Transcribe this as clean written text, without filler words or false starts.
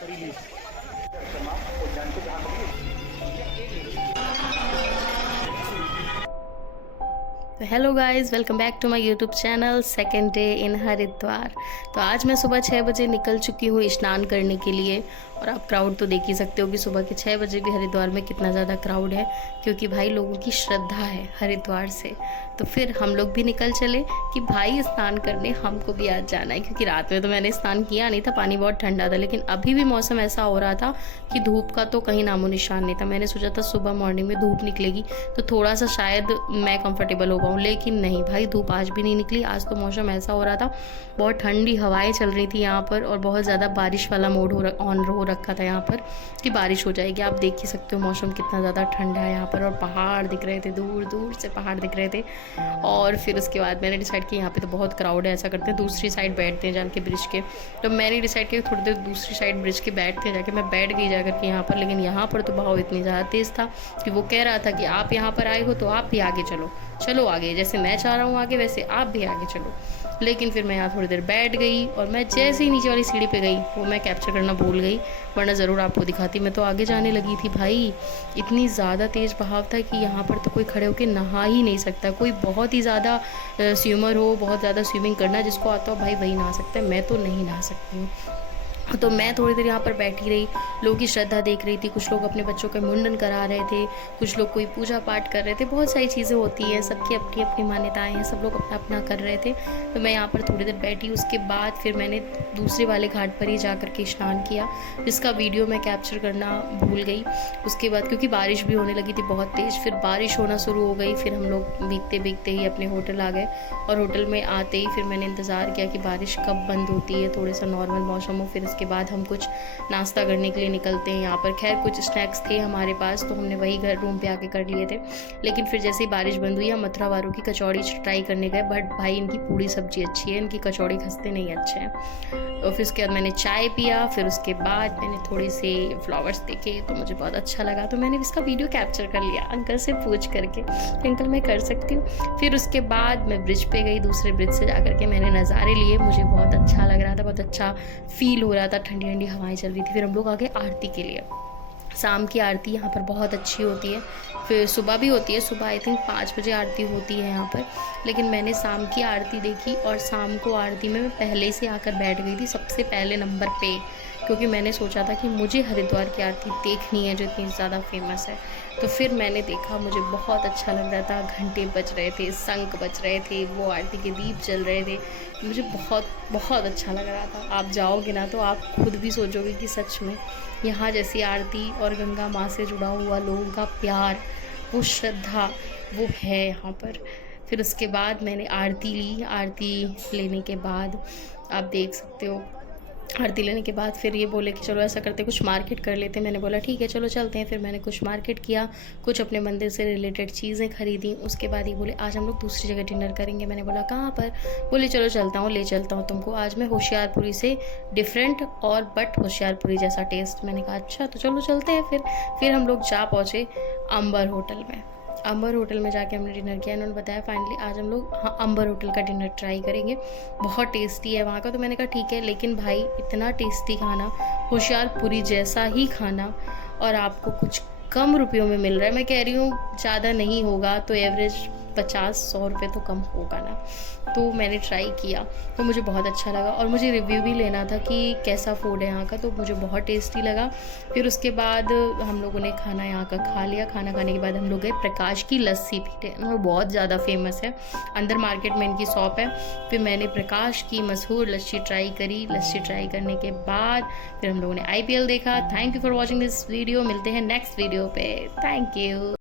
तो hello guys, welcome back to my YouTube channel second day in Haridwar. तो आज मैं सुबह 6 बजे निकल चुकी हूँ स्नान करने के लिए। और आप क्राउड तो देख ही सकते हो कि सुबह के 6 बजे भी हरिद्वार में कितना ज़्यादा क्राउड है, क्योंकि भाई लोगों की श्रद्धा है हरिद्वार से। तो फिर हम लोग भी निकल चले कि भाई स्नान करने हमको भी आज जाना है, क्योंकि रात में तो मैंने स्नान किया नहीं था, पानी बहुत ठंडा था। लेकिन अभी भी मौसम ऐसा हो रहा था कि धूप का तो कहीं नामो निशान नहीं था। मैंने सोचा था सुबह मॉर्निंग में धूप निकलेगी तो थोड़ा सा शायद मैं कंफर्टेबल हो पाऊँ, लेकिन नहीं भाई, धूप आज भी नहीं निकली। आज तो मौसम ऐसा हो रहा था, बहुत ठंडी हवाएं चल रही थी यहाँ पर, और बहुत ज़्यादा बारिश वाला मोड ऑन हो रखा था यहाँ पर कि बारिश हो जाएगी। आप देख ही सकते हो मौसम कितना ज़्यादा ठंडा है यहाँ पर, और पहाड़ दिख रहे थे, दूर दूर से पहाड़ दिख रहे थे। और फिर उसके बाद मैंने डिसाइड किया यहाँ पे तो बहुत क्राउड है, ऐसा करते हैं दूसरी साइड बैठते हैं जाके ब्रिज के। तो मैंने डिसाइड किया थोड़ी देर दूसरी साइड ब्रिज के बैठते हैं जाके। मैं बैठ गई जाकर के यहाँ पर, लेकिन यहाँ पर तो बहाव इतनी ज़्यादा तेज़ था कि वो कह रहा था कि आप यहाँ पर आए हो तो आप भी आगे चलो, चलो आगे, जैसे मैं चाह रहा हूँ आगे वैसे आप भी आगे चलो। लेकिन फिर मैं यहाँ थोड़ी देर बैठ गई, और मैं जैसे ही नीचे वाली सीढ़ी पे गई वो मैं कैप्चर करना भूल गई, वरना ज़रूर आपको दिखाती। मैं तो आगे जाने लगी थी भाई, इतनी ज़्यादा तेज़ बहाव था कि यहाँ पर तो कोई खड़े होकर नहा ही नहीं सकता। कोई बहुत ही ज़्यादा स्विमर हो, बहुत ज़्यादा स्विमिंग करना जिसको आता हो भाई वही नहा सकता है, मैं तो नहीं नहा सकती हूँ। तो मैं थोड़ी देर यहाँ पर बैठी रही, लोगों की श्रद्धा देख रही थी। कुछ लोग अपने बच्चों का मुंडन करा रहे थे, कुछ लोग कोई पूजा पाठ कर रहे थे। बहुत सारी चीज़ें होती हैं, सबकी अपनी अपनी मान्यताएं हैं, सब लोग अपना अपना कर रहे थे। तो मैं यहाँ पर थोड़ी देर बैठी, उसके बाद फिर मैंने दूसरे वाले घाट पर ही जा कर के स्नान किया, जिसका वीडियो मैं कैप्चर करना भूल गई। उसके बाद क्योंकि बारिश भी होने लगी थी बहुत तेज़, फिर बारिश होना शुरू हो गई। फिर हम लोग भीगते भीगते ही अपने होटल आ गए, और होटल में आते ही फिर मैंने इंतज़ार किया कि बारिश कब बंद होती है, थोड़ा सा नॉर्मल मौसम हो। फिर उसके बाद हम कुछ नाश्ता करने के लिए निकलते हैं यहाँ पर। खैर कुछ स्नैक्स थे हमारे पास, तो हमने वही घर रूम पे आके कर लिए थे। लेकिन फिर जैसे ही बारिश बंद हुई, हम मथुरा वालों की कचौड़ी ट्राई करने गए, बट भाई इनकी पूरी सब्जी अच्छी है, इनकी कचौड़ी खस्ते नहीं अच्छे हैं। और फिर उसके बाद मैंने चाय पिया। फिर उसके बाद मैंने थोड़े से फ्लावर्स देखे तो मुझे बहुत अच्छा लगा, तो मैंने इसका वीडियो कैप्चर कर लिया अंकल से पूछ करके कि अंकल मैं कर सकती हूँ। फिर उसके बाद मैं ब्रिज पे गई, दूसरे ब्रिज से जाकर के मैंने नज़ारे लिए। मुझे बहुत अच्छा लग रहा था, बहुत अच्छा फील हो रहा था, ठंडी ठंडी हवाएं चल रही थी। फिर हम लोग आ गए आरती के लिए। शाम की आरती यहाँ पर बहुत अच्छी होती है, फिर सुबह भी होती है। सुबह आई थिंक 5 बजे आरती होती है यहाँ पर, लेकिन मैंने शाम की आरती देखी। और शाम को आरती में मैं पहले से आकर बैठ गई थी, सबसे पहले नंबर पे, क्योंकि मैंने सोचा था कि मुझे हरिद्वार की आरती देखनी है जो इतनी ज़्यादा फेमस है। तो फिर मैंने देखा, मुझे बहुत अच्छा लग रहा था। घंटे बज रहे थे, शंख बज रहे थे, वो आरती के दीप जल रहे थे, मुझे बहुत बहुत अच्छा लग रहा था। आप जाओगे ना तो आप खुद भी सोचोगे कि सच में यहाँ जैसी आरती, और गंगा माँ से जुड़ा हुआ लोगों का प्यार, वो श्रद्धा, वो है यहाँ पर। फिर उसके बाद मैंने आरती ली। आरती लेने के बाद आप देख सकते हो, आरती लेने के बाद फिर ये बोले कि चलो ऐसा करते कुछ मार्केट कर लेते हैं। मैंने बोला ठीक है चलो चलते हैं। फिर मैंने कुछ मार्केट किया, कुछ अपने मंदिर से रिलेटेड चीज़ें खरीदी। उसके बाद ये बोले आज हम लोग दूसरी जगह डिनर करेंगे। मैंने बोला कहाँ पर? बोले चलो चलता हूँ, ले चलता हूँ तुमको। आज मैं होशियारपुरी से डिफरेंट और बट होशियारपुरी जैसा टेस्ट। मैंने कहा अच्छा तो चलो चलते हैं। फिर हम लोग जा पहुँचे अंबर होटल में। अंबर होटल में जाके हमने डिनर किया। इन्होंने बताया फाइनली आज हम लोग अंबर होटल का डिनर ट्राई करेंगे, बहुत टेस्टी है वहाँ का। तो मैंने कहा ठीक है, लेकिन भाई इतना टेस्टी खाना, होशियारपुरी जैसा ही खाना, और आपको कुछ कम रुपयों में मिल रहा है। मैं कह रही हूँ ज़्यादा नहीं होगा तो एवरेज 50-100 रुपये तो कम होगा ना। तो मैंने ट्राई किया तो मुझे बहुत अच्छा लगा, और मुझे रिव्यू भी लेना था कि कैसा फूड है यहाँ का, तो मुझे बहुत टेस्टी लगा। फिर उसके बाद हम लोगों ने खाना यहाँ का खा लिया। खाना खाने के बाद हम लोग गए प्रकाश की लस्सी पीते, वो बहुत ज़्यादा फेमस है, अंदर मार्केट में इनकी शॉप है। फिर मैंने प्रकाश की मशहूर लस्सी ट्राई करी। लस्सी ट्राई करने के बाद फिर हम लोगों ने IPL देखा। Thank you for watching this video. मिलते हैं नेक्स्ट वीडियो पे। Thank you.